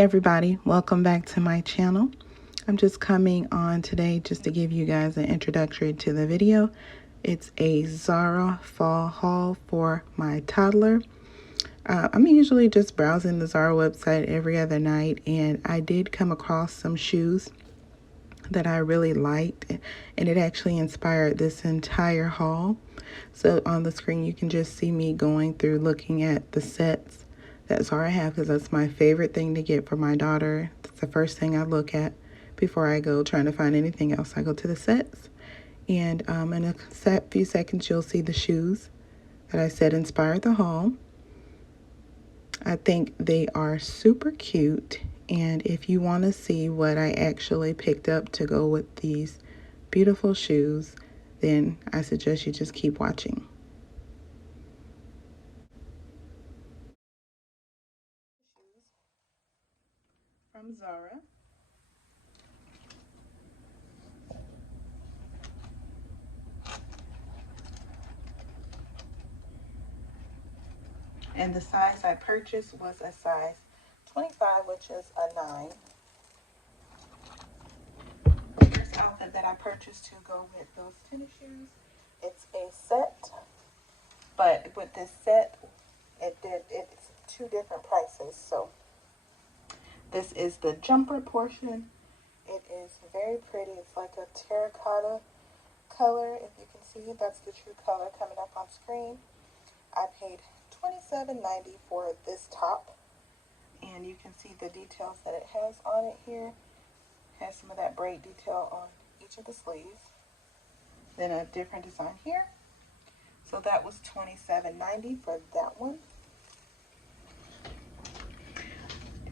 everybody, welcome back to my channel. I'm just coming on today just to give you guys an introductory to the video. It's a Zara fall haul for my toddler. I'm usually just browsing the Zara website every other night, and I did come across some shoes that I really liked, and it actually inspired this entire haul. So on the screen you can just see me going through looking at the sets that Zara have, because that's my favorite thing to get for my daughter. It's the first thing I look at before I go trying to find anything else. I go to the sets, and in a few seconds you'll see the shoes that I said inspired the haul. I think they are super cute, and if you want to see what I actually picked up to go with these beautiful shoes, then I suggest you just keep watching. From Zara. And the size I purchased was a size 25, which is a 9. The first outfit that I purchased to go with those tennis shoes, it's a set, but with this set, it's two different prices. So this is the jumper portion. It is very pretty. It's like a terracotta color. If you can see, that's the true color coming up on screen. I paid $27.90 for this top, and you can see the details that it has on it here. It has some of that braid detail on each of the sleeves. Then a different design here. So that was $27.90 for that one.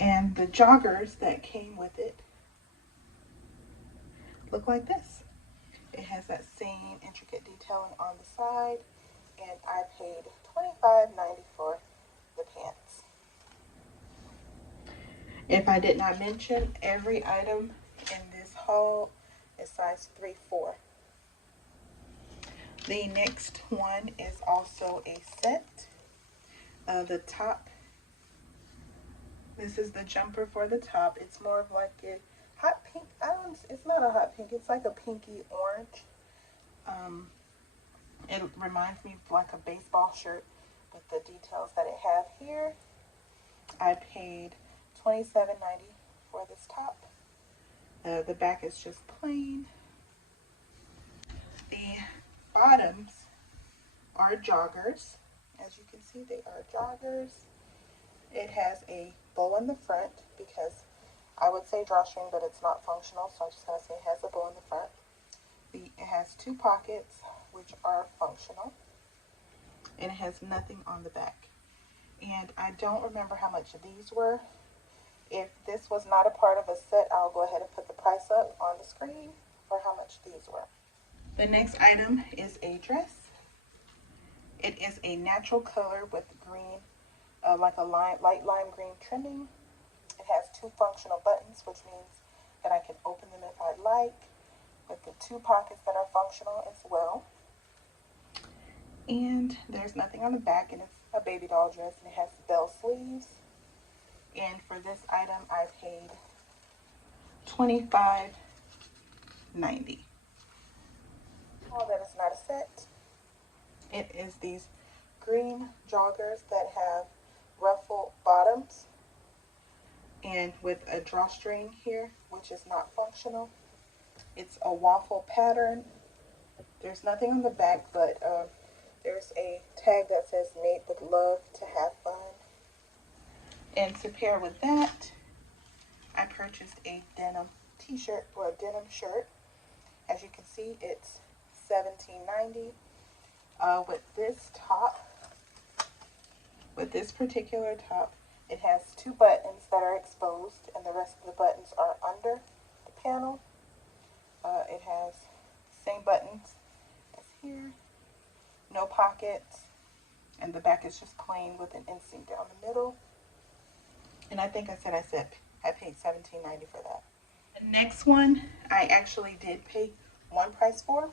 And the joggers that came with it look like this. It has that same intricate detailing on the side, and I paid $25.90 for the pants. If I did not mention, every item in this haul is size 3-4. The next one is also a set. The top, this is the jumper for the top. It's more of like a hot pink. It's not a hot pink. It's like a pinky orange. It reminds me of like a baseball shirt with the details that it have here. I paid $27.90 for this top. The back is just plain. The bottoms are joggers. As you can see, they are joggers. It has a bow in the front, because I would say drawstring, but it's not functional, so I'm just going to say it has a bow in the front. It has 2 pockets, which are functional, and it has nothing on the back. And I don't remember how much these were. If this was not a part of a set, I'll go ahead and put the price up on the screen for how much these were. The next item is a dress. It is a natural color with green, like a light lime green trimming. It has 2 functional buttons, which means that I can open them if I'd like, with the 2 pockets that are functional as well. And there's nothing on the back, and it's a baby doll dress, and it has bell sleeves. And for this item, I paid $25.90. Oh, that is not a set. It is these green joggers that have ruffled bottoms, and with a drawstring here, which is not functional. It's a waffle pattern. There's nothing on the back, but there's a tag that says made with love to have fun. And to pair with that, I purchased a denim t-shirt, or a denim shirt. As you can see, it's $17.90. With this top, with this particular top, it has 2 buttons that are exposed, and the rest of the buttons are under the panel. It has the same buttons as here, no pockets, and the back is just plain with an inseam down the middle. And I think I paid $17.90 for that. The next one I actually did pay one price for,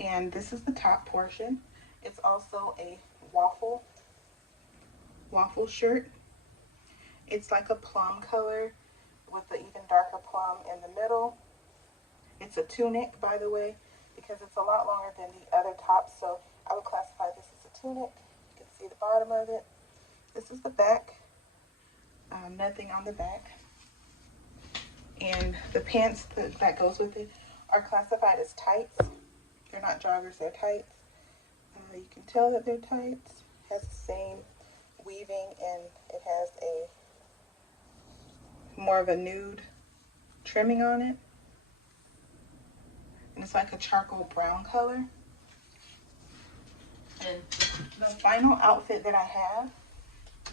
and this is the top portion. It's also a waffle shirt, It's like a plum color with the even darker plum in the middle. It's a tunic, by the way, because it's a lot longer than the other tops, so I would classify this as a tunic. You can see the bottom of it. This is the back. Nothing on the back. And the pants that goes with it are classified as tights. They're not joggers, they're tights. You can tell that they're tights. It has the same weaving, and it has a more of a nude trimming on it. And it's like a charcoal brown color. And the final outfit that I have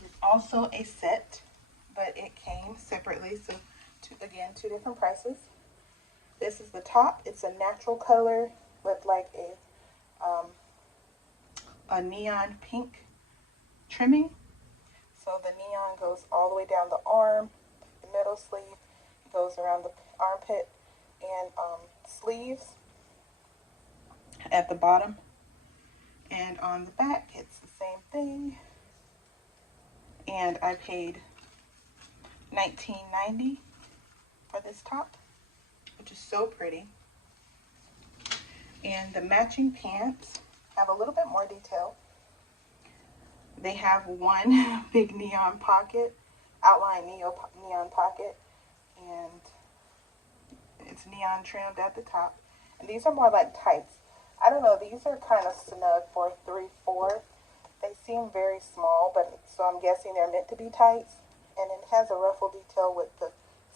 is also a set, but it came separately, so again, two different prices. This is the top. It's a natural color with like a neon pink trimming. So the neon goes all the way down the arm, the middle sleeve, it goes around the armpit, and sleeves at the bottom. And on the back, it's the same thing. And I paid $19.90 for this top, which is so pretty. And the matching pants have a little bit more detail. They have one big neon pocket, outline neon pocket, and it's neon trimmed at the top. And these are more like tights. I don't know, these are kind of snug for 3/4. They seem very small, but so I'm guessing they're meant to be tights. And it has a ruffle detail with the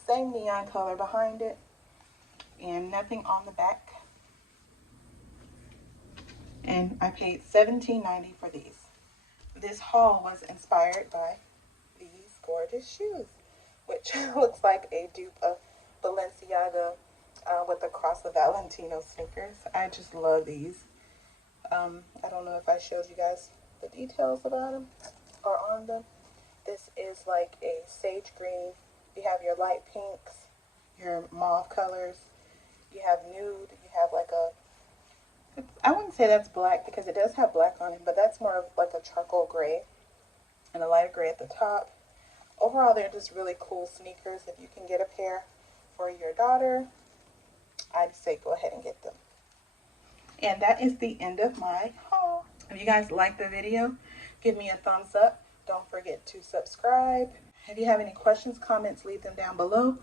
same neon color behind it, and nothing on the back. And I paid $17.90 for these. This haul was inspired by these gorgeous shoes, which looks like a dupe of Balenciaga with the cross of Valentino Sneakers. I just love these. I don't know if I showed you guys the details about them or on them. This is like a sage green. You have your light pinks, your mauve colors. You have nude. You have like I wouldn't say that's black because it does have black on it, but that's more of like a charcoal gray and a lighter gray at the top. Overall, they're just really cool sneakers. If you can get a pair for your daughter, I'd say go ahead and get them. And that is the end of my haul. If you guys like the video, give me a thumbs up. Don't forget to subscribe. If you have any questions, comments, leave them down below.